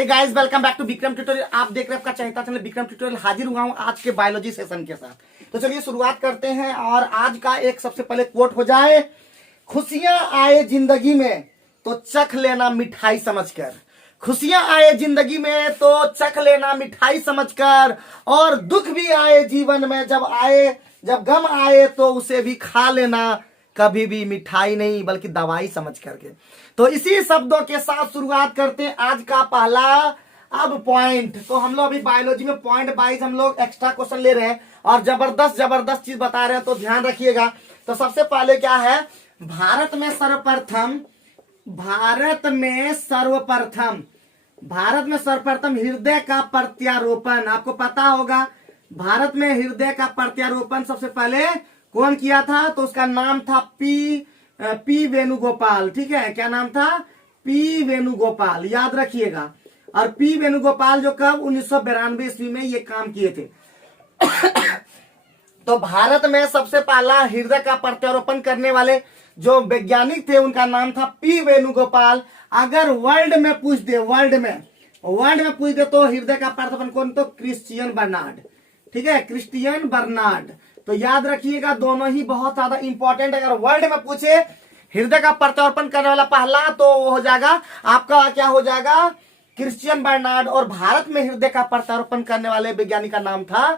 Hey guys, welcome back to Vikram tutorial. आप देख रहे हैं आपका चहेता चैनल विक्रम ट्यूटोरियल। हाजिर हुआ हूं आज के बायोलॉजी सेशन के साथ। तो चलिए शुरुआत करते हैं। और आज का एक सबसे पहले कोट हो जाए, खुशियां आए जिंदगी में तो चख लेना मिठाई समझकर। खुशियां आए जिंदगी में तो चख लेना मिठाई समझकर, और दुख भी आए जीवन में जब गम आए तो उसे भी खा लेना, कभी भी मिठाई नहीं बल्कि दवाई समझ करके। तो इसी शब्दों के साथ शुरुआत करते हैं आज का पहला अब पॉइंट। तो हम लोग अभी बायोलॉजी में पॉइंट वाइज हम लोग एक्स्ट्रा क्वेश्चन ले रहे हैं और जबरदस्त चीज बता रहे हैं, तो ध्यान रखिएगा। तो सबसे पहले क्या है, भारत में सर्वप्रथम हृदय का प्रत्यारोपण। आपको पता होगा भारत में हृदय का प्रत्यारोपण सबसे पहले कौन किया था? तो उसका नाम था पी वेणुगोपाल। ठीक है, क्या नाम था? पी वेणुगोपाल, याद रखिएगा। और पी वेणुगोपाल जो कब 1992 ईस्वी में ये काम किए थे। तो भारत में सबसे पहला हृदय का प्रत्यारोपण करने वाले जो वैज्ञानिक थे उनका नाम था पी वेणुगोपाल। अगर वर्ल्ड में पूछ दे तो हृदय का प्रत्यारोपण कौन? तो क्रिश्चियन बर्नार्ड। ठीक है, क्रिश्चियन बर्नार्ड। तो याद रखिएगा, दोनों ही बहुत ज्यादा इंपॉर्टेंट। अगर वर्ल्ड में पूछे हृदय का प्रत्यारोपण करने वाला पहला, तो वो हो जाएगा आपका, क्या हो जाएगा? Christiaan Barnard. और भारत में हृदय का प्रत्यारोपण करने वाले वैज्ञानिक का नाम था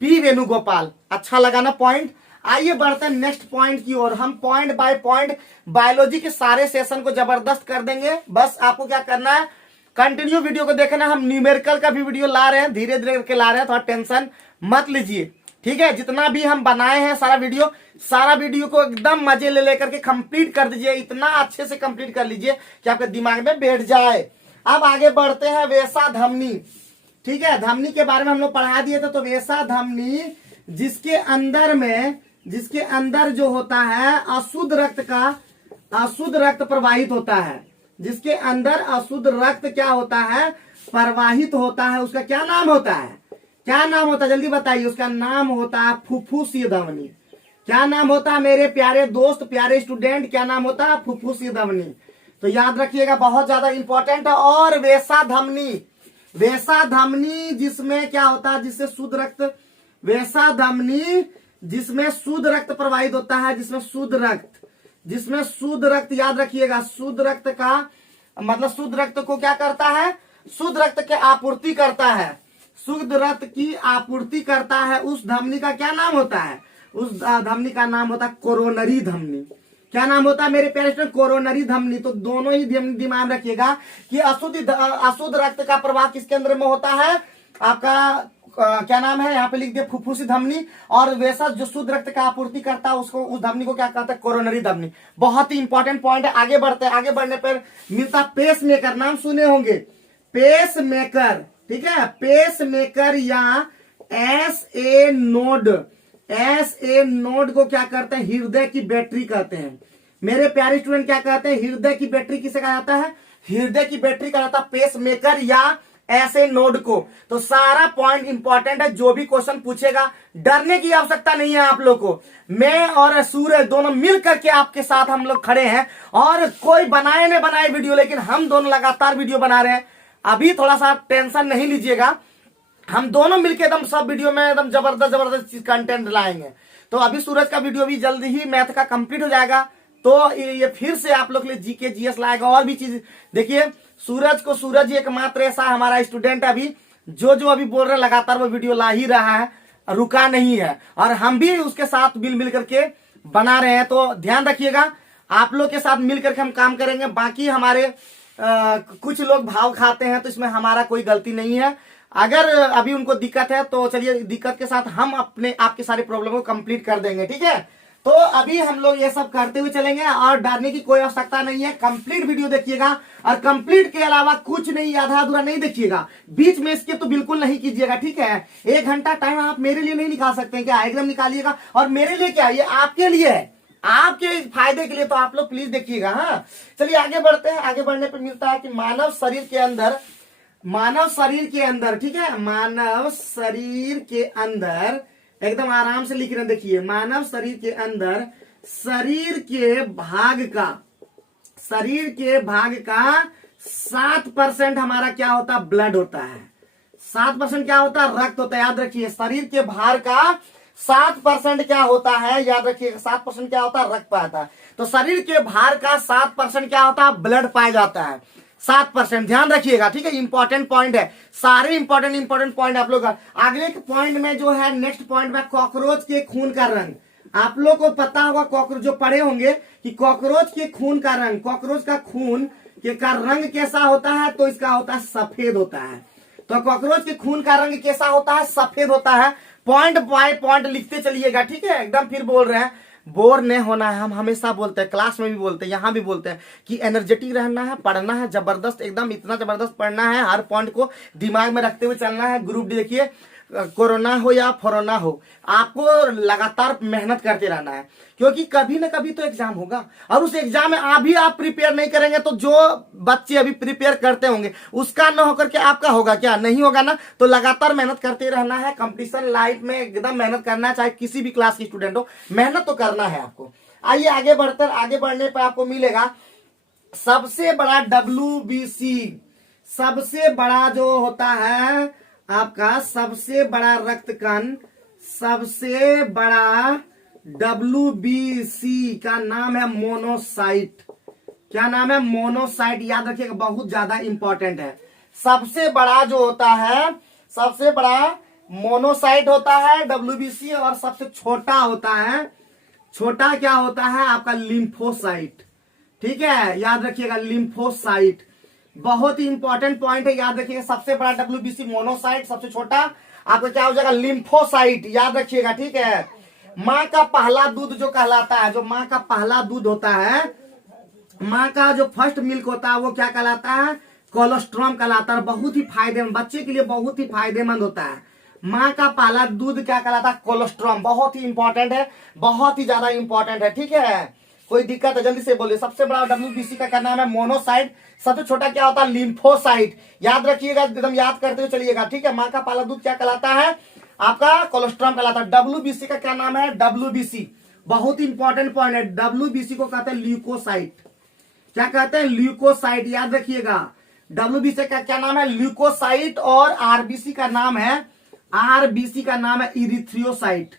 पी वेणुगोपाल। अच्छा लगा ना पॉइंट? आइए बढ़ते हैं नेक्स्ट पॉइंट की ओर। हम पॉइंट बाय पॉइंट बायोलॉजी के सारे सेशन को जबरदस्त कर देंगे। बस आपको क्या करना है, कंटिन्यू वीडियो को देखना। हम न्यूमेरिकल का भी वीडियो ला रहे हैं, धीरे धीरे करके ला रहे हैं, थोड़ा टेंशन मत लीजिए। ठीक है, जितना भी हम बनाए हैं सारा वीडियो को एकदम मजे ले लेकर के कंप्लीट कर दीजिए। इतना अच्छे से कंप्लीट कर लीजिए कि आपके दिमाग में बैठ जाए। अब आगे बढ़ते हैं, वैसा धमनी। ठीक है, धमनी के बारे में हम लोग पढ़ा दिए थे। तो वैसा धमनी जिसके अंदर जो होता है अशुद्ध रक्त प्रवाहित होता है। जिसके अंदर अशुद्ध रक्त क्या होता है? प्रवाहित होता है। उसका क्या नाम होता है? जल्दी बताइए। उसका नाम होता है फुफ्फुसीय धमनी। क्या नाम होता है मेरे प्यारे दोस्त, प्यारे स्टूडेंट? क्या नाम होता है? फुफ्फुसीय धमनी। तो याद रखिएगा, बहुत ज्यादा इंपॉर्टेंट है। और वैसा धमनी जिसमें क्या होता है? वैसा धमनी जिसमें शुद्ध रक्त प्रवाहित होता है। जिसमें शुद्ध रक्त, याद रखिएगा, शुद्ध रक्त का मतलब शुद्ध रक्त को क्या करता है? शुद्ध रक्त की आपूर्ति करता है। उस धमनी का क्या नाम होता है? उस धमनी का नाम होता है कोरोनरी धमनी। क्या नाम होता है मेरे प्यारे स्टूडेंट? कोरोनरी धमनी। तो दोनों ही दिमाग रखिएगा कि अशुद्ध रक्त का प्रवाह किसके अंदर में होता है? आपका क्या नाम है? यहाँ पे लिख दिया फुफ्फुसी धमनी। और वैसा जो शुद्ध रक्त का आपूर्ति करता है उसको, उस धमनी को क्या कहते हैं? कोरोनरी धमनी। बहुत ही इंपॉर्टेंट पॉइंट है। आगे बढ़ते हैं। आगे बढ़ने पर मिलता पेस मेकर। नाम सुने होंगे, पेस मेकर। ठीक है, पेस मेकर या एस ए नोड को क्या करते हैं? हृदय की बैटरी कहते हैं। मेरे प्यारे स्टूडेंट, क्या कहते हैं? हृदय की बैटरी किसे कहा जाता है? हृदय की बैटरी कहा जाता है पेस मेकर या ऐसे नोड को। तो सारा पॉइंट इंपॉर्टेंट है। जो भी क्वेश्चन पूछेगा, डरने की आवश्यकता नहीं है आप लोग को। मैं और सूरज दोनों मिल करके आपके साथ हम लोग खड़े हैं। और कोई बनाए न बनाए वीडियो, लेकिन हम दोनों लगातार वीडियो बना रहे हैं। अभी थोड़ा सा टेंशन नहीं लीजिएगा, हम दोनों मिलके एकदम सब वीडियो में एकदम जबरदस्त कंटेंट लाएंगे। तो अभी सूरज का वीडियो भी जल्द ही मैथ का कंप्लीट हो जाएगा, तो ये फिर से आप लोग के लिए जीके जीएस लाएगा और भी चीज। देखिए, सूरज एकमात्र ऐसा हमारा स्टूडेंट अभी जो अभी बोल रहे हैं लगातार वो वीडियो ला ही रहा है, रुका नहीं है। और हम भी उसके साथ मिल करके बना रहे हैं। तो ध्यान रखिएगा, आप लोग के साथ मिल करके हम काम करेंगे। बाकी हमारे कुछ लोग भाव खाते हैं, तो इसमें हमारा कोई गलती नहीं है। अगर अभी उनको दिक्कत है तो चलिए, दिक्कत के साथ हम आपके सारे प्रॉब्लम को कंप्लीट कर देंगे। ठीक है, तो अभी हम लोग ये सब करते हुए चलेंगे और डरने की कोई आवश्यकता नहीं है। कंप्लीट वीडियो देखिएगा, और कंप्लीट के अलावा कुछ नहीं, आधा अधूरा नहीं देखिएगा। बीच में इसके तो बिल्कुल नहीं कीजिएगा। ठीक है, 1 घंटा टाइम आप मेरे लिए नहीं निकाल सकते हैं क्या? एकदम निकालिएगा। और मेरे लिए क्या, ये आपके लिए है, आपके फायदे के लिए। तो आप लोग प्लीज देखिएगा। हाँ, चलिए आगे बढ़ते हैं। आगे बढ़ने पर मिलता है कि मानव शरीर के अंदर, ठीक है, मानव शरीर के अंदर, एकदम आराम से लिख रहे हैं। देखिए, मानव शरीर के अंदर शरीर के भाग का 7% हमारा क्या होता है, ब्लड होता है। 7% क्या होता है, रक्त होता है। याद रखिए, शरीर के भार का 7% क्या होता है, याद रखिए 7% क्या होता है, रक्त पाता है। तो शरीर के भार का 7% क्या होता है, ब्लड पाया जाता है। 7%, ध्यान रखिएगा, ठीक है। इंपॉर्टेंट पॉइंट है, सारे इंपॉर्टेंट पॉइंट आप लोग। आगे के पॉइंट में जो है, नेक्स्ट पॉइंट में, कॉकरोच के खून का रंग। आप लोग को पता होगा, कॉकरोच जो पढ़े होंगे कि कॉकरोच के खून का रंग, कॉकरोच का खून के का रंग कैसा होता है, तो इसका होता है सफेद होता है। तो कॉकरोच के खून का रंग कैसा होता है, सफेद होता है। पॉइंट बाय पॉइंट लिखते चलिएगा, ठीक है। एकदम फिर बोल रहे हैं, बोर नहीं होना है। हम हमेशा बोलते हैं, क्लास में भी बोलते हैं, यहाँ भी बोलते हैं कि एनर्जेटिक रहना है, पढ़ना है जबरदस्त, एकदम इतना जबरदस्त पढ़ना है, हर पॉइंट को दिमाग में रखते हुए चलना है। ग्रुप डी देखिए, कोरोना हो या फोरोना हो, आपको लगातार मेहनत करते रहना है, क्योंकि कभी ना कभी तो एग्जाम होगा। और उस एग्जाम में अभी आप प्रिपेयर नहीं करेंगे तो जो बच्चे अभी प्रिपेयर करते होंगे उसका न होकर के आपका होगा क्या, नहीं होगा ना। तो लगातार मेहनत करते रहना है। कंपटीशन लाइफ में एकदम मेहनत करना है, चाहे किसी भी क्लास की स्टूडेंट हो, मेहनत तो करना है आपको। आइए आगे बढ़ने पर आपको मिलेगा सबसे बड़ा WBC, सबसे बड़ा जो होता है आपका, सबसे बड़ा रक्त कण, सबसे बड़ा WBC का नाम है मोनोसाइट। क्या नाम है, मोनोसाइट। याद रखिएगा, बहुत ज्यादा इंपॉर्टेंट है। सबसे बड़ा जो होता है, सबसे बड़ा मोनोसाइट होता है WBC, और सबसे छोटा होता है, छोटा क्या होता है आपका, लिम्फोसाइट। ठीक है, याद रखिएगा, लिम्फोसाइट बहुत ही इंपॉर्टेंट पॉइंट है। याद रखिएगा, सबसे बड़ा WBC मोनोसाइट, सबसे छोटा आपका क्या हो जाएगा, लिम्फोसाइट। याद रखिएगा, ठीक है। माँ का पहला दूध जो कहलाता है, जो माँ का पहला दूध होता है, माँ का जो फर्स्ट मिल्क होता है, वो क्या कहलाता है, कोलोस्ट्रम कहलाता है। बहुत ही फायदेमंद, बच्चे के लिए बहुत ही फायदेमंद होता है। माँ का पहला दूध क्या कहलाता है, कोलोस्ट्रम। बहुत ही इंपॉर्टेंट है, बहुत ही ज्यादा इंपॉर्टेंट है, ठीक है। कोई दिक्कत है जल्दी से बोलिए। सबसे बड़ा WBC का क्या नाम है, मोनोसाइट। सबसे छोटा क्या होता है, लिम्फोसाइट। याद रखिएगा, एकदम याद करते हुए चलिएगा, ठीक है। माँ का पहला दूध क्या कहलाता है आपका, कोलोस्ट्रम कहलाता है। WBC का क्या नाम है, WBC। बहुत ही इंपॉर्टेंट पॉइंट है। WBC को कहते हैं ल्यूकोसाइट। क्या कहते हैं, ल्यूकोसाइट। याद रखिएगा, WBC का क्या नाम है, ल्यूकोसाइट। और RBC का नाम है, RBC का नाम है इरिथ्रियोसाइट,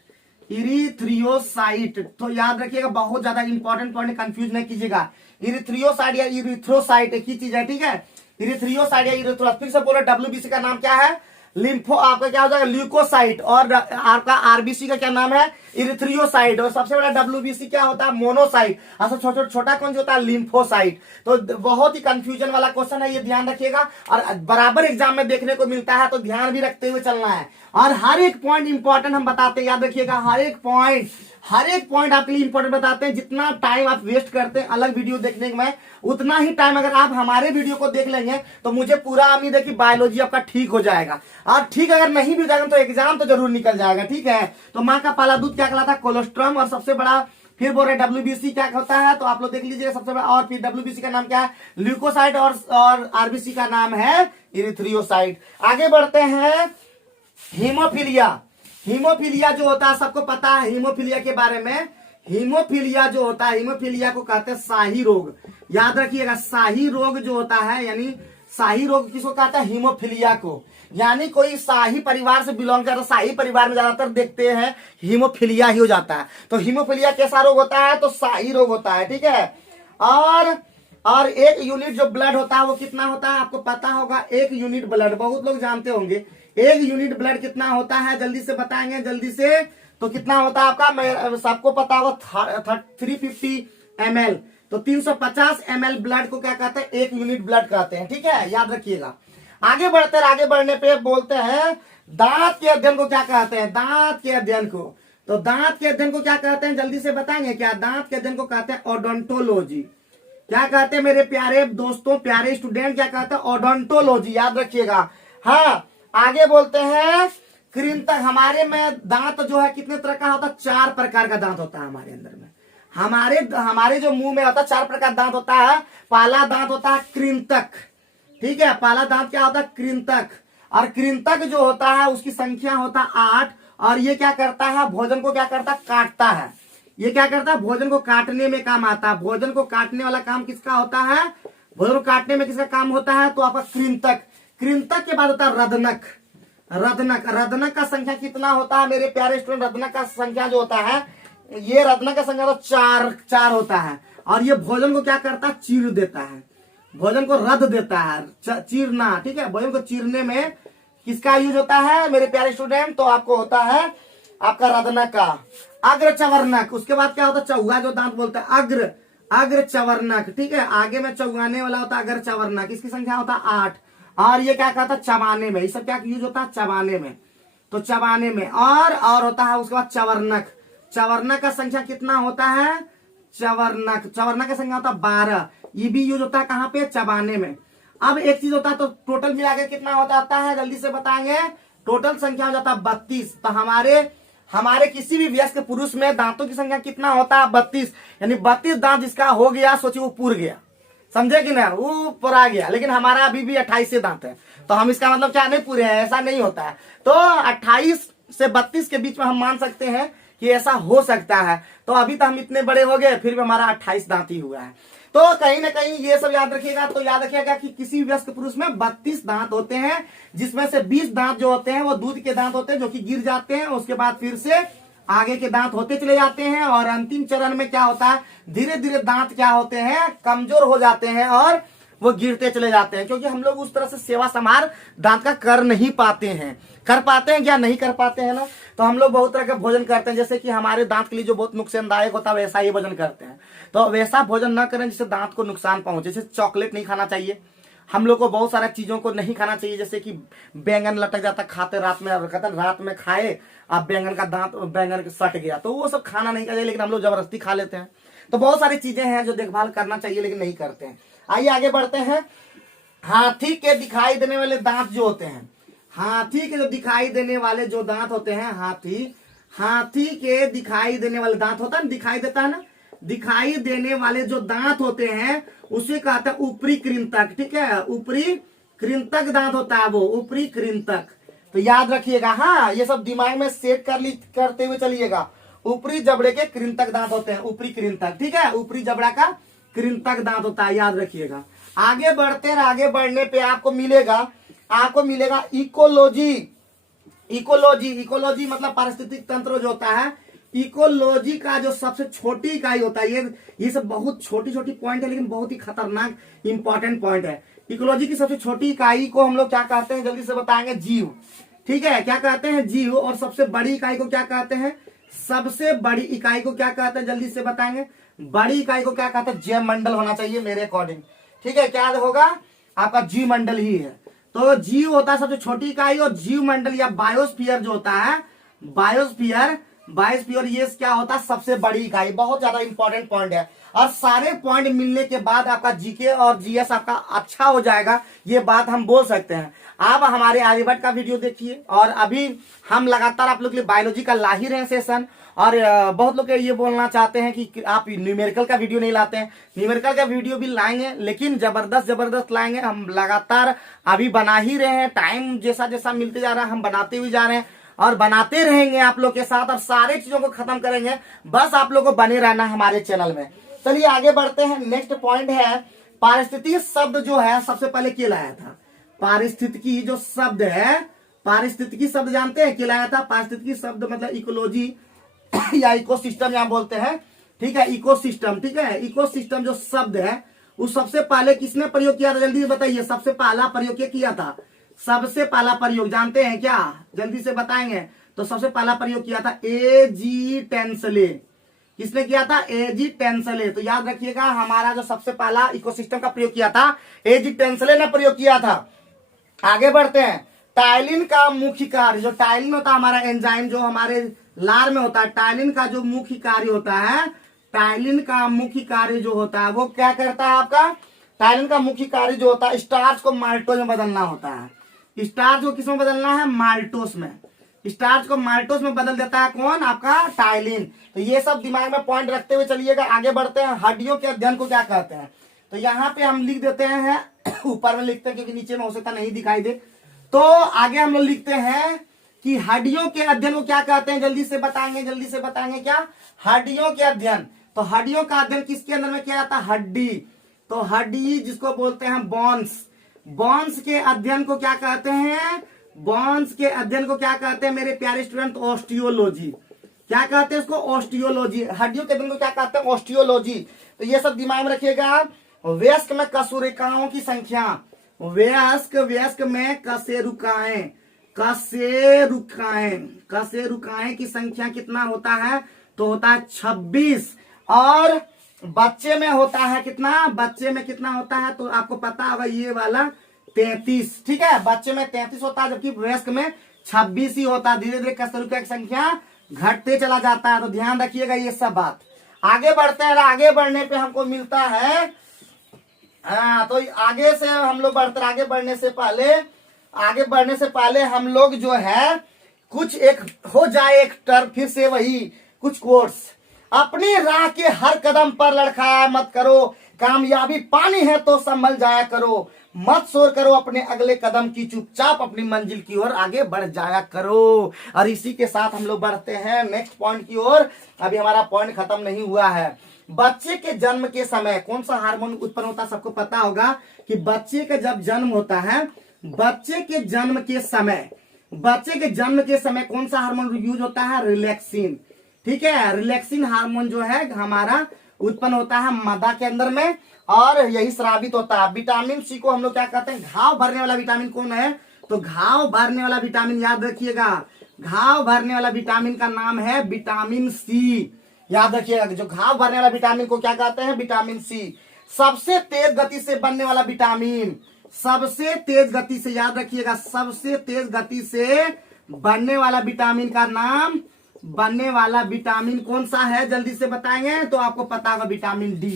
इरिथ्रियोसाइट। तो याद रखिएगा, बहुत ज्यादा इंपॉर्टेंट पॉइंट, कंफ्यूज नहीं कीजिएगा। इरिथ्रियोसाइट या इरिथ्रोसाइट एक ही चीज है, ठीक है। इरिथ्रियोसाइट या इरिथ्रोसाइट। फिर से बोलो, WBC का नाम क्या है, लिम्फो, आपका क्या हो जाएगा, ल्यूकोसाइट। और आपका RBC का क्या नाम है, इरिथ्रियोसाइट। और सबसे बड़ा WBC क्या होता है, मोनोसाइट। अच्छा, छोटा कौन सा होता है, लिम्फोसाइट। तो बहुत ही कंफ्यूजन वाला क्वेश्चन है, ये ध्यान रखिएगा। और बराबर एग्जाम में देखने को मिलता है, तो ध्यान भी रखते हुए चलना है। और हर एक पॉइंट इंपॉर्टेंट हम बताते हैं, याद रखिएगा, हर एक पॉइंट आपके लिए इंपॉर्टेंट बताते हैं। जितना टाइम आप वेस्ट करते हैं अलग वीडियो देखने में, उतना ही टाइम अगर आप हमारे वीडियो को देख लेंगे तो मुझे पूरा उम्मीद है कि बायोलॉजी आपका ठीक हो जाएगा। और ठीक अगर नहीं भी हो जाएगा तो एग्जाम तो जरूर निकल जाएगा, ठीक है। तो माँ का पहला दूध क्या कहलाता है, कोलोस्ट्रम। और सबसे बड़ा, फिर बोल रहे WBC क्या होता है, तो आप लोग देख लीजिएगा सबसे बड़ा। और फिर WBC का नाम क्या है, ल्यूकोसाइट। और RBC का नाम है इरिथ्रियोसाइट। आगे बढ़ते हैं, हीमोफीलिया। हीमोफीलिया जो होता है, सबको पता है हीमोफीलिया के बारे में। हीमोफीलिया जो होता है, हीमोफीलिया को कहते हैं शाही रोग। याद रखिएगा, शाही रोग जो होता है, यानी शाही रोग किसको कहता है, हीमोफीलिया को। यानी कोई शाही परिवार से बिलोंग करता है, शाही परिवार में ज्यादातर देखते हैं हीमोफीलिया ही हो जाता है। तो हीमोफीलिया कैसा रोग होता है, तो शाही रोग होता है, ठीक है। और एक यूनिट जो ब्लड होता है वो कितना होता है, आपको पता होगा। एक यूनिट ब्लड, बहुत लोग जानते होंगे, एक यूनिट ब्लड कितना होता है, जल्दी से बताएंगे, जल्दी से। तो कितना होता है आपका, सबको पता होगा 350 ml। तो 350 ml ब्लड को क्या कहते हैं, एक यूनिट ब्लड कहते हैं, ठीक है, याद रखिएगा। आगे बढ़ने पे बोलते हैं, दांत के अध्ययन को क्या कहते हैं, दांत के अध्ययन को। तो दांत के अध्ययन को क्या कहते हैं, जल्दी से बताएंगे क्या, दांत के अध्ययन को कहते हैं ओडोंटोलॉजी। क्या कहते हैं मेरे प्यारे दोस्तों, प्यारे स्टूडेंट, क्या कहते हैं, ओडोंटोलॉजी। याद रखिएगा। हाँ, आगे बोलते हैं, कृंतक। हमारे में दांत जो है कितने तरह का होता है, 4 प्रकार का दांत होता है हमारे अंदर में। हमारे जो मुंह में होता है 4 प्रकार दांत होता है। पहला दांत होता है कृंतक, ठीक है। पहला दांत क्या होता है, कृंतक। और कृंतक जो होता है उसकी संख्या होता है 8। और ये क्या करता है, भोजन को क्या करता है, काटता है। ये क्या करता है, भोजन को काटने में काम आता है। भोजन को काटने वाला काम किसका होता है, भोजन को काटने में किसका काम होता है? तो आपका कृंतक। कृंतक के बाद होता है रदनक। रदनक, रदनक का संख्या कितना होता है मेरे प्यारे स्टूडेंट? रदनक का संख्या जो होता है, ये रदनक का संख्या तो चार होता है। और ये भोजन को क्या करता है? चीर देता है, भोजन को रद देता है, चीरना। ठीक है, भोजन को चीरने में किसका यूज होता है मेरे प्यारे स्टूडेंट? तो आपको होता है आपका रदनक का। अग्र चवर्णक, उसके बाद क्या होता है? चौगा जो दांत बोलते हैं, अग्र, अग्र चवर्णक। ठीक है, आगे में चौगाने वाला होता है अग्र चवर्णक, इसकी संख्या होता है 8। और ये क्या कहता है? चबाने में। ये सब क्या यूज होता है? चबाने में। तो चबाने में। और होता है उसके बाद चवर्णक। चवर्णक का संख्या कितना होता है? चवर्णक, चवर्णक का संख्या होता है 12। ये भी यूज होता है कहाँ पे? चबाने में। अब एक चीज होता है, तो टोटल मिला के कितना होता है? जल्दी से बताएंगे। टोटल संख्या हो जाता है 32। तो हमारे किसी भी वयस्क पुरुष में दांतों की संख्या कितना होता है? 32। यानी 32 दांत जिसका हो गया, सोचिए वो पूर गया, समझे कि ना, वो पूरा आ गया। लेकिन हमारा अभी भी 28 दांत है, तो हम इसका मतलब क्या नहीं पूरे हैं? ऐसा नहीं होता है। तो 28 से 32 के बीच में हम मान सकते हैं कि ऐसा हो सकता है। तो अभी तो हम इतने बड़े हो गए, फिर भी हमारा 28 दांत ही हुआ है। तो कहीं ना कहीं ये सब याद रखिएगा। तो याद रखिएगा कि किसी भी वयस्क पुरुष में 32 दांत होते हैं, जिसमें से 20 दांत जो होते हैं वो दूध के दांत होते हैं, जो कि गिर जाते हैं। उसके बाद फिर से आगे के दांत होते चले जाते हैं, और अंतिम चरण में क्या होता है? धीरे धीरे दांत क्या होते हैं? कमजोर हो जाते हैं और वो गिरते चले जाते हैं, क्योंकि हम लोग उस तरह से सेवा संभार दांत का कर नहीं पाते हैं। कर पाते हैं क्या? नहीं कर पाते हैं ना। तो हम लोग बहुत तरह का भोजन करते हैं, जैसे कि हमारे दांत के लिए जो बहुत नुकसानदायक होता है वैसा ही भोजन करते हैं। तो वैसा भोजन न करें जिससे दांत को नुकसान पहुंचे। जैसे चॉकलेट नहीं खाना चाहिए, हम लोग को बहुत सारा चीजों को नहीं खाना चाहिए, जैसे कि बैंगन लटक जाता खाते रात में, रात में खाए आप बैंगन का दांत, बैंगन सट गया, तो वो सब खाना नहीं चाहिए, लेकिन हम लोग जबरदस्ती खा लेते हैं। तो बहुत सारी चीजें हैं जो देखभाल करना चाहिए लेकिन नहीं करते हैं। आइए आगे बढ़ते हैं। हाथी के दिखाई देने वाले दांत जो होते हैं, हाथी के जो दिखाई देने वाले जो दांत होते हैं, हाथी के दिखाई देने वाले दांत होता है, दिखाई देता है ना, दिखाई देने वाले जो दांत होते हैं उसे कहते हैं ऊपरी कृंतक। ठीक है, ऊपरी कृंतक दांत होता है वो, ऊपरी कृंतक। तो याद रखिएगा, हाँ, ये सब दिमाग में सेट करते हुए चलिएगा। ऊपरी जबड़े के कृंतक दांत होते हैं, ऊपरी कृंतक। ठीक है, ऊपरी जबड़ा का कृंतक दांत होता है, याद रखिएगा। आगे बढ़ते हैं, आगे बढ़ने पे आपको मिलेगा इकोलॉजी। इकोलॉजी मतलब पारिस्थितिक तंत्र जो होता है। इकोलॉजी का जो सबसे छोटी इकाई होता है, ये सब बहुत छोटी छोटी पॉइंट है, लेकिन बहुत ही खतरनाक इंपॉर्टेंट पॉइंट है। इकोलॉजी की सबसे छोटी इकाई को हम लोग क्या कहते हैं? जल्दी से बताएंगे, जीव। ठीक है, क्या कहते हैं? जीव। और सबसे बड़ी इकाई को क्या कहते हैं? सबसे बड़ी इकाई को क्या कहते हैं? जल्दी से बताएंगे। बड़ी इकाई को क्या कहते हैं? जैव मंडल होना चाहिए मेरे अकॉर्डिंग। ठीक है, क्या होगा? आपका जीव मंडल ही है। तो जीव होता है सबसे छोटी इकाई, और जीव मंडल या बायोस्फीयर जो होता है, बायोस्फीयर ये क्या होता है? सबसे बड़ी इकाई। बहुत ज्यादा इंपॉर्टेंट पॉइंट है, और सारे पॉइंट मिलने के बाद आपका जीके और जीएस आपका अच्छा हो जाएगा, ये बात हम बोल सकते हैं। आप हमारे आर्यभट्ट का वीडियो देखिए, और अभी हम लगातार आप लोग के लिए बायोलॉजी का ला ही रहे हैं सेशन। और बहुत लोग ये बोलना चाहते हैं कि आप न्यूमेरिकल का वीडियो नहीं लाते हैं। न्यूमेरिकल का वीडियो भी लाएंगे, लेकिन जबरदस्त लाएंगे। हम लगातार अभी बना ही रहे हैं, टाइम जैसा जैसा मिलते जा रहा है हम बनाते हुए जा रहे हैं, और बनाते रहेंगे आप लोग के साथ, और सारे चीजों को खत्म करेंगे। बस आप लोग को बने रहना हमारे चैनल में। चलिए आगे बढ़ते हैं। नेक्स्ट पॉइंट है पारिस्थितिकी शब्द जो है सबसे पहले क्या लाया था? पारिस्थितिकी जो शब्द है, पारिस्थितिकी शब्द जानते हैं क्या लाया था? पारिस्थितिकी शब्द मतलब इकोलॉजी या इकोसिस्टम यहाँ बोलते हैं। ठीक है, इकोसिस्टम। ठीक है, इकोसिस्टम जो शब्द है वो सबसे पहले किसने प्रयोग किया था? जल्दी बताइए, सबसे पहला प्रयोग क्या किया था? सबसे पहला प्रयोग जानते हैं क्या? जल्दी से बताएंगे। तो सबसे पहला प्रयोग किया था एजी टेंसले। किसने किया था? एजी टेंसले। तो याद रखिएगा, हमारा जो सबसे पहला इकोसिस्टम का प्रयोग किया था एजी टेंसले ने प्रयोग किया था। आगे बढ़ते हैं। टाइलिन का मुख्य कार्य, जो टाइलिन होता है हमारा एंजाइम जो हमारे लार में होता है, टाइलिन का जो मुख्य कार्य होता है, टाइलिन का मुख्य कार्य जो होता है वो क्या करता है? आपका टाइलिन का मुख्य कार्य जो होता है स्टार्च को माल्टोज में बदलना होता है। स्टार्च को किस में बदलना है? माल्टोस में। स्टार्च को माल्टोस में बदल देता है कौन? आपका टाइलिन। तो ये सब दिमाग में पॉइंट रखते हुए चलिएगा। आगे बढ़ते हैं। हड्डियों के अध्ययन को क्या कहते हैं? तो यहाँ पे हम लिख देते हैं, ऊपर में लिखते हैं क्योंकि नीचे में हो सकता नहीं दिखाई दे। तो आगे हम लोग लिखते हैं कि हड्डियों के अध्ययन को क्या कहते हैं? जल्दी से बताएंगे क्या? हड्डियों के अध्ययन। तो हड्डियों का अध्ययन किसके अंदर में किया जाता है? हड्डी। तो हड्डी जिसको बोलते हैं बोन्स, बोन्स के अध्ययन को क्या कहते हैं, बोन्स के अध्ययन को क्या कहते हैं मेरे प्यारे स्टूडेंट, ऑस्टियोलॉजी। क्या कहते हैं उसको, ऑस्टियोलॉजी। हड्डियों के अध्ययन को क्या कहते हैं, ऑस्टियोलॉजी। तो ये सब दिमाग में रखिएगा। वयस्क में कशेरुकाओं की संख्या, वयस्क में कशेरुकाएं, कशेरुकाएं की संख्या कितना होता है, तो होता है 26। और बच्चे में होता है कितना, बच्चे में कितना होता है, तो आपको पता होगा ये वाला 33। ठीक है, बच्चे में 33 होता है, जबकि वयस्क में 26 ही होता है। धीरे धीरे कशेरुका की संख्या घटते चला जाता है, तो ध्यान रखिएगा ये सब बात। आगे बढ़ते हैं, आगे बढ़ने पे हमको मिलता है, तो आगे से हम लोग बढ़ते, आगे बढ़ने से पहले हम लोग जो है कुछ एक हो जाए एक टर्म, फिर से वही कुछ कोर्स। अपनी राह के हर कदम पर लड़खड़ाया मत करो, कामयाबी पानी है तो संभल जाया करो, मत शोर करो अपने अगले कदम की, चुपचाप अपनी मंजिल की ओर आगे बढ़ जाया करो। और इसी के साथ हम लोग बढ़ते हैं नेक्स्ट पॉइंट की ओर। अभी हमारा पॉइंट खत्म नहीं हुआ है। बच्चे के जन्म के समय कौन सा हार्मोन उत्पन्न होता है, सबको पता होगा कि बच्चे का जब जन्म होता है, बच्चे के जन्म के समय कौन सा हार्मोन यूज होता है, रिलैक्सिन। ठीक है, रिलैक्सिन हार्मोन जो है हमारा उत्पन्न होता है मादा के अंदर में, और यही स्रावित होता है। विटामिन सी को हम लोग क्या कहते हैं, घाव भरने वाला विटामिन कौन है, तो घाव भरने वाला विटामिन याद रखिएगा, घाव भरने वाला विटामिन का नाम है विटामिन सी। याद रखिएगा, जो घाव भरने वाला विटामिन को क्या कहते हैं, विटामिन सी। सबसे तेज गति से बनने वाला विटामिन, सबसे तेज गति से, याद रखिएगा, सबसे तेज गति से बनने वाला विटामिन का नाम, बनने वाला विटामिन कौन सा है, जल्दी से बताएंगे तो आपको पता होगा, विटामिन डी।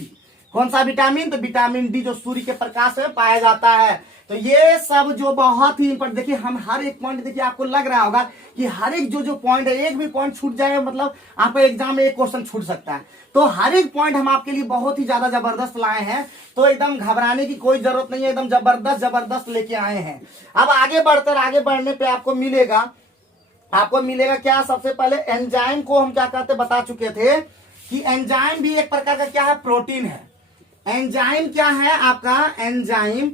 कौन सा विटामिन, तो विटामिन डी, जो सूर्य के प्रकाश में पाया जाता है। तो ये सब जो बहुत ही इंपॉर्टेंट, देखिए हम हर एक पॉइंट, देखिए आपको लग रहा होगा कि हर एक जो पॉइंट है, एक भी पॉइंट छूट जाए मतलब आपका एग्जाम में एक क्वेश्चन छूट सकता है। तो हर एक पॉइंट हम आपके लिए बहुत ही ज्यादा जबरदस्त लाए हैं, तो एकदम घबराने की कोई जरूरत नहीं है, एकदम जबरदस्त लेके आए हैं। अब आगे बढ़ने पे आपको मिलेगा क्या, सबसे पहले एंजाइम को हम क्या कहते बता चुके थे कि एंजाइम भी एक प्रकार का क्या है, प्रोटीन है। एंजाइम क्या है आपका, एंजाइम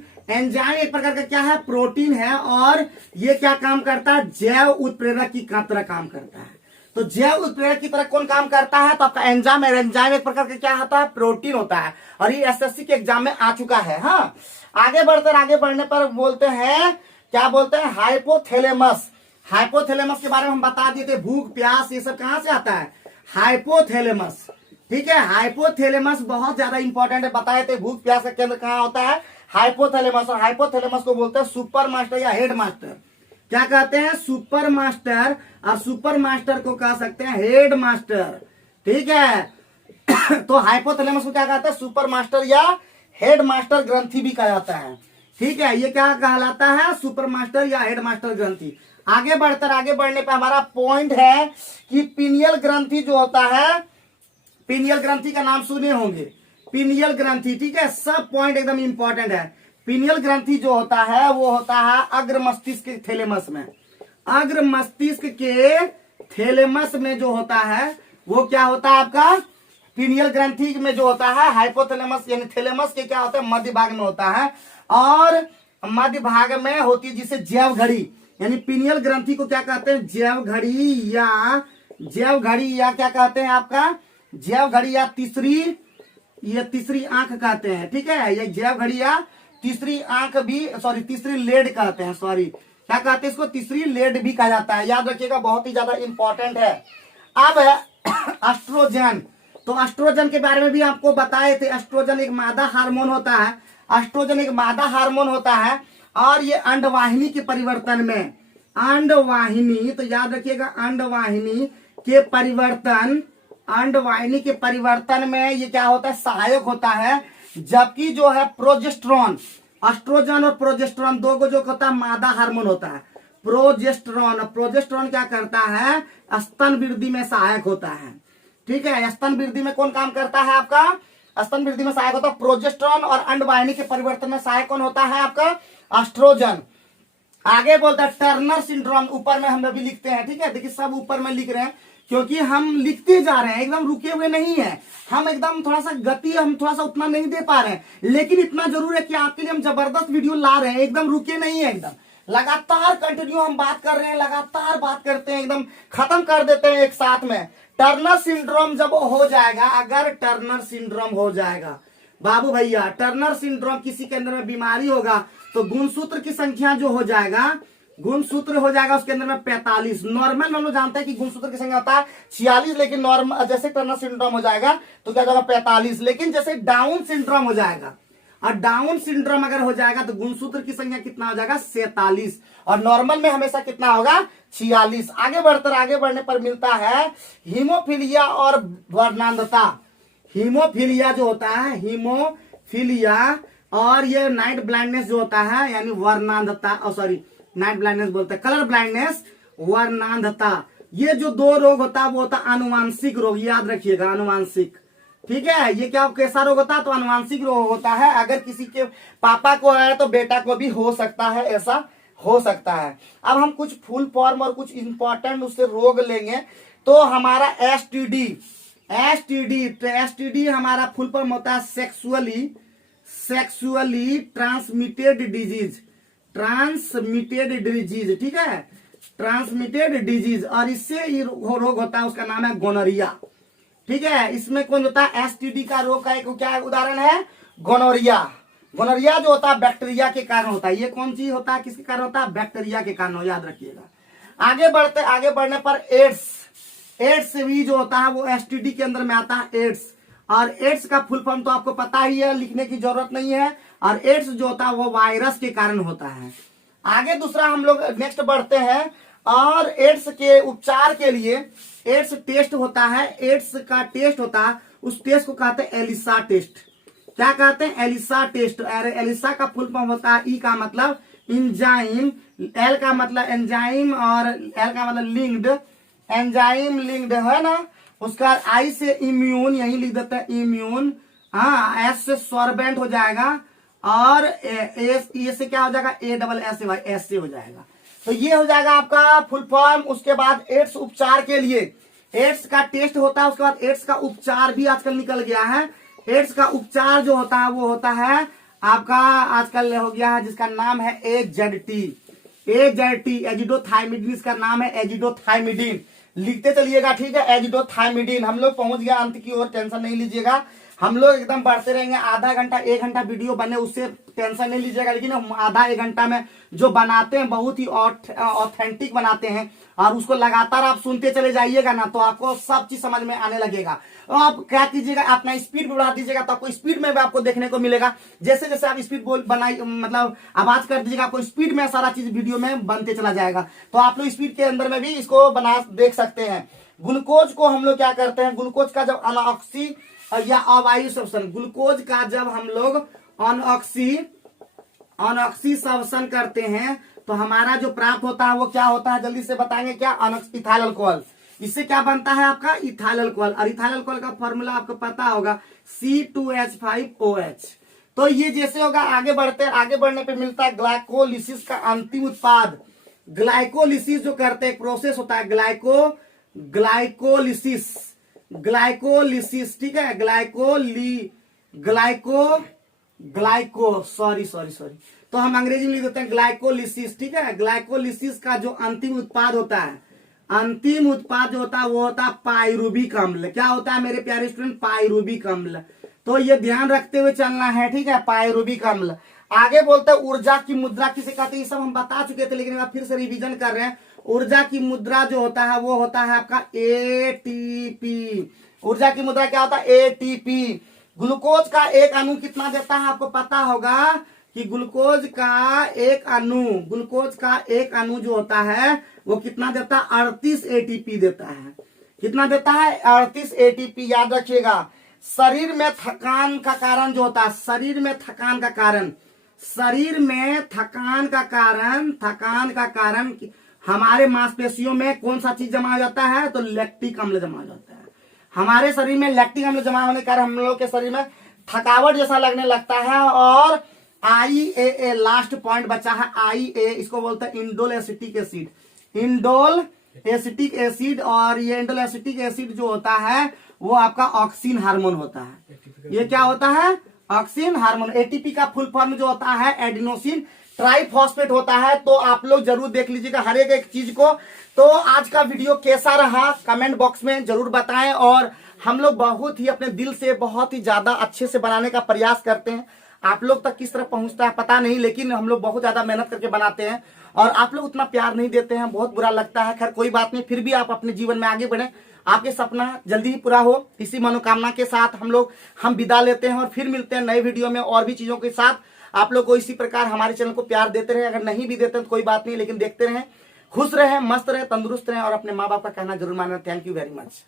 एक प्रकार का क्या है, प्रोटीन है, और ये क्या काम करता है, जैव उत्प्रेरक की तरह काम करता है। तो जैव उत्प्रेरक की तरह कौन काम करता है, तो आपका एंजाइम एक प्रकार का क्या होता है, प्रोटीन होता है, और ये एसएससी के एग्जाम में आ चुका है। हाँ, आगे बढ़ने पर बोलते हैं, क्या बोलते हैं, हाइपोथैलेमस। हाइपोथैलेमस के बारे में हम बता दिए थे, भूख प्यास ये सब कहां से आता है, हाइपोथैलेमस। ठीक है, हाइपोथैलेमस बहुत ज्यादा इंपॉर्टेंट है, बताए थे भूख प्यास का केंद्र कहां होता है, हाइपोथैलेमस। और हाइपोथैलेमस को बोलते हैं सुपर मास्टर या हेड मास्टर। क्या कहते हैं, सुपर मास्टर, और सुपर मास्टर को कह सकते हैं हेड मास्टर। ठीक है तो हाइपोथैलेमस को क्या कहते हैं, सुपर मास्टर या हेड मास्टर ग्रंथि भी कहा जाता है। ठीक है, ये क्या कहलाता है, सुपर मास्टर या हेड मास्टर ग्रंथि। आगे बढ़ने पे हमारा पॉइंट है कि पीनियल ग्रंथि जो होता है, पीनियल ग्रंथि का नाम सुने होंगे, पीनियल ग्रंथि। ठीक है, सब पॉइंट एकदम इंपॉर्टेंट है। पीनियल ग्रंथि जो होता है वो होता है अग्र मस्तिष्क के थैलेमस में, अग्र मस्तिष्क के थैलेमस में जो होता है वो क्या होता है आपका, पीनियल ग्रंथि में जो होता है, हाइपोथैलेमस यानी थैलेमस के क्या होता है, मध्य भाग में होता है, और मध्य भाग में होती है जिसे जैव घड़ी, यानी पीनियल ग्रंथि को क्या कहते हैं, जैव घड़ी या क्या कहते हैं आपका, जैव घड़ी या तीसरी आंख कहते हैं। ठीक है, ये जैव घड़ी या तीसरी आंख भी, तीसरी लेड कहते हैं, क्या कहते हैं इसको, तीसरी लेड भी कहा जाता है। याद रखिएगा, बहुत ही ज्यादा इंपॉर्टेंट है। अब है एस्ट्रोजन। तो एस्ट्रोजन के बारे में भी आपको बताए थे, एस्ट्रोजन एक मादा हार्मोन होता है, एस्ट्रोजन एक मादा हार्मोन होता है, और ये अंडवाहिनी के परिवर्तन में, अंडवाहिनी, तो याद रखिएगा अंडवाहिनी के परिवर्तन में ये क्या होता है, सहायक होता है। जबकि जो है प्रोजेस्टेरॉन, एस्ट्रोजन और प्रोजेस्टेरॉन दो को जो होता है मादा हार्मोन होता है, प्रोजेस्टेरॉन क्या करता है, स्तन वृद्धि में सहायक होता है। ठीक है, स्तन वृद्धि में कौन काम करता है आपका, स्तन वृद्धि में सहायक होता है प्रोजेस्टेरॉन, और अंडवाहिनी के परिवर्तन में सहायक कौन होता है आपका, एस्ट्रोजन। आगे बोलता है टर्नर सिंड्रोम, ऊपर में हम अभी लिखते हैं। ठीक है, देखिए सब ऊपर में लिख रहे हैं क्योंकि हम लिखते जा रहे हैं, एकदम रुके हुए नहीं है हम, एकदम थोड़ा सा गति हम थोड़ा सा उतना नहीं दे पा रहे हैं, लेकिन इतना जरूर है कि आपके लिए हम जबरदस्त वीडियो ला रहे हैं, एकदम रुके नहीं है, एकदम लगातार कंटिन्यू हम बात कर रहे हैं, लगातार बात करते हैं, एकदम खत्म कर देते हैं एक साथ में। टर्नर सिंड्रोम जब हो जाएगा, अगर टर्नर सिंड्रोम हो जाएगा बाबू भैया, टर्नर सिंड्रोम किसी के अंदर में बीमारी होगा तो गुणसूत्र की संख्या जो हो जाएगा, गुणसूत्र हो जाएगा उसके अंदर में 45। नॉर्मल में हम लोग जानते हैं कि गुणसूत्र की संख्या होता है 46, लेकिन नॉर्मल जैसे टर्नर सिंड्रोम हो जाएगा तो क्या हो जाएगा 45। लेकिन जैसे डाउन सिंड्रोम हो जाएगा, और डाउन सिंड्रोम अगर हो जाएगा तो गुणसूत्र की संख्या कितना हो जाएगा 47, और नॉर्मल में हमेशा कितना होगा 46। आगे बढ़ने पर मिलता है हीमोफीलिया और वर्णांधता। हीमोफीलिया जो होता है, हीमोफीलिया और ये नाइट ब्लाइंडनेस जो होता है, यानी वर्णांधता, सॉरी नाइट ब्लाइंडनेस बोलते हैं, कलर ब्लाइंडनेस, वर्णांधता, ये जो दो रोग होता है वो होता है आनुवांशिक रोग, याद रखिएगा आनुवांशिक। ठीक है, ये क्या कैसा रोग होता है, तो आनुवांशिक रोग होता है। अगर किसी के पापा को है तो बेटा को भी हो सकता है, ऐसा हो सकता है। अब हम कुछ फुल फॉर्म और कुछ इंपॉर्टेंट उससे रोग लेंगे। तो हमारा एसटीडी, तो एसटीडी हमारा फुल फॉर्म होता है सेक्सुअली ट्रांसमिटेड डिजीज, ठीक है, ट्रांसमिटेड डिजीज, और इससे ये रोग होता है, उसका नाम है गोनोरिया। ठीक है, इसमें कौन होता है, एसटीडी का रोग का एक क्या उदाहरण है, गोनोरिया। गोनोरिया जो होता है बैक्टीरिया के कारण होता है। ये कौन चीज होता है, किसके कारण होता है, बैक्टीरिया के कारण, याद रखिएगा। आगे बढ़ने पर एड्स भी जो होता है वो एसटीडी के अंदर में आता है, एड्स। और एड्स का फुल फॉर्म तो आपको पता ही है, लिखने की जरूरत नहीं है। और एड्स जो होता है वो वायरस के कारण होता है। आगे दूसरा हम लोग नेक्स्ट बढ़ते हैं, और एड्स के उपचार के लिए एड्स टेस्ट होता है, एड्स का टेस्ट होता है, उस टेस्ट को कहते हैं एलिसा टेस्ट। क्या कहते हैं, एलिसा टेस्ट। एलिसा का फुल फॉर्म होता है, ई का मतलब इंजाइम, एल का मतलब एंजाइम, और एल का मतलब लिंक्ड, एंजाइम लिंक्ड है ना। उसका आई से इम्यून, यही लिख देते हैं इम्यून, हाँ, एस से सॉर्बेंट हो जाएगा, और ए से क्या हो जाएगा, एस से हो जाएगा। तो ये हो जाएगा आपका फुल फॉर्म। उसके बाद एड्स उपचार के लिए एड्स का टेस्ट होता है, उसके बाद एड्स का उपचार भी आजकल निकल गया है। एड्स का उपचार जो होता है वो होता है आपका आजकल हो गया है, जिसका नाम है एजेडटी, एजिडोथाइमिडीन, इसका नाम है एजिडोथाइमिडीन। लिखते चलिएगा, ठीक है, एजिडोथाइमिडीन। हम लोग पहुंच गया अंत की ओर, टेंशन नहीं लीजिएगा, हम लोग एकदम बढ़ते रहेंगे। आधा घंटा 1 घंटा वीडियो बने उससे टेंशन नहीं लीजिएगा, लेकिन हम आधा 1 घंटा में जो बनाते हैं बहुत ही ऑथेंटिक बनाते हैं, और उसको लगातार आप सुनते चले जाइएगा ना, तो आपको सब चीज समझ में आने लगेगा। और आप क्या कीजिएगा, अपना स्पीड बढ़ा दीजिएगा, तो आपको स्पीड में भी आपको देखने को मिलेगा। जैसे जैसे आप स्पीड बनाई, मतलब आवाज कर दीजिएगा, आपको स्पीड में सारा चीज वीडियो में बनते चला जाएगा। तो आप लोग स्पीड के अंदर में भी इसको बना देख सकते हैं। ग्लूकोज को हम लोग क्या करते हैं, ग्लूकोज का जब अनऑक्सी या अवायु श्वसन, ग्लूकोज का जब हम लोग अनऑक्सी श्वसन करते हैं तो हमारा जो प्राप्त होता है वो क्या होता है, जल्दी से बताएंगे क्या, इथाइल अल्कोहल। इससे क्या बनता है आपका, इथाइल अल्कोहल। और इथाइल अल्कोहल का फॉर्मूला आपको पता होगा, C2H5OH। तो ये जैसे होगा, आगे बढ़ने पे मिलता है ग्लाइकोलिसिस का अंतिम उत्पाद। ग्लाइकोलिसिस जो करते हैं, प्रोसेस होता है ग्लाइकोलिसिस, ठीक है, सॉरी, तो हम अंग्रेजी में लिख देते हैं ग्लाइकोलिसिस, ठीक है। ग्लाइकोलिसिस का जो अंतिम उत्पाद होता है, अंतिम उत्पाद जो होता है वो होता है पाइरुबिक अम्ल। क्या होता है मेरे प्यारे स्टूडेंट, पाइरुबिक अम्ल। तो ये ध्यान रखते हुए चलना है, ठीक है, पाइरुबिक अम्ल। आगे बोलते हैं ऊर्जा की मुद्रा किसे कहते हैं, ये सब हम बता चुके थे, लेकिन फिर से रिवीजन कर रहे हैं। ऊर्जा की मुद्रा जो होता है वो होता है आपका एटीपी। ऊर्जा की मुद्रा क्या होता है, एटीपी। ग्लूकोज का एक अणु कितना देता है, आपको पता होगा कि ग्लूकोज का एक अणु जो होता है वो कितना देता है, 38 एटीपी देता है। कितना देता है, 38 एटीपी। याद रखिएगा, शरीर में थकान का कारण जो होता है, शरीर में थकान का कारण हमारे मांसपेशियों में कौन सा चीज जमा हो जाता है, तो लैक्टिक अम्ल जमा हो जाता है। हमारे शरीर में लैक्टिक अम्ल जमा होने के कारण हम लोग के शरीर में थकावट जैसा लगने लगता है। और IAA लास्ट पॉइंट बचा है, IA, इसको बोलते हैं indole acetic acid. Indole acetic acid, और ये एंडोएसिटिक एसिड जो होता है वो आपका ऑक्सिन हार्मोन होता है। ये क्या होता है? Auxin hormone. एटीपी का फुल फॉर्म जो होता है एडिनोसिन ट्राइफॉस्फेट होता है। तो आप लोग जरूर देख लीजिएगा हर एक चीज को। तो आज का वीडियो कैसा रहा कमेंट बॉक्स में जरूर बताएं, और हम लोग बहुत ही अपने दिल से बहुत ही ज्यादा अच्छे से बनाने का प्रयास करते हैं। आप लोग तक किस तरह पहुंचता है पता नहीं, लेकिन हम लोग बहुत ज्यादा मेहनत करके बनाते हैं और आप लोग उतना प्यार नहीं देते हैं, बहुत बुरा लगता है। खैर कोई बात नहीं, फिर भी आप अपने जीवन में आगे बढ़े, आपके सपना जल्दी ही पूरा हो, इसी मनोकामना के साथ हम विदा लेते हैं और फिर मिलते हैं नए वीडियो में और भी चीजों के साथ। आप लोग को इसी प्रकार हमारे चैनल को प्यार देते रहे, अगर नहीं भी देते तो कोई बात नहीं, लेकिन देखते रहें, खुश रहें, मस्त रहें, तंदुरुस्त रहें और अपने माँ बाप का कहना जरूर माने। Thank you very much.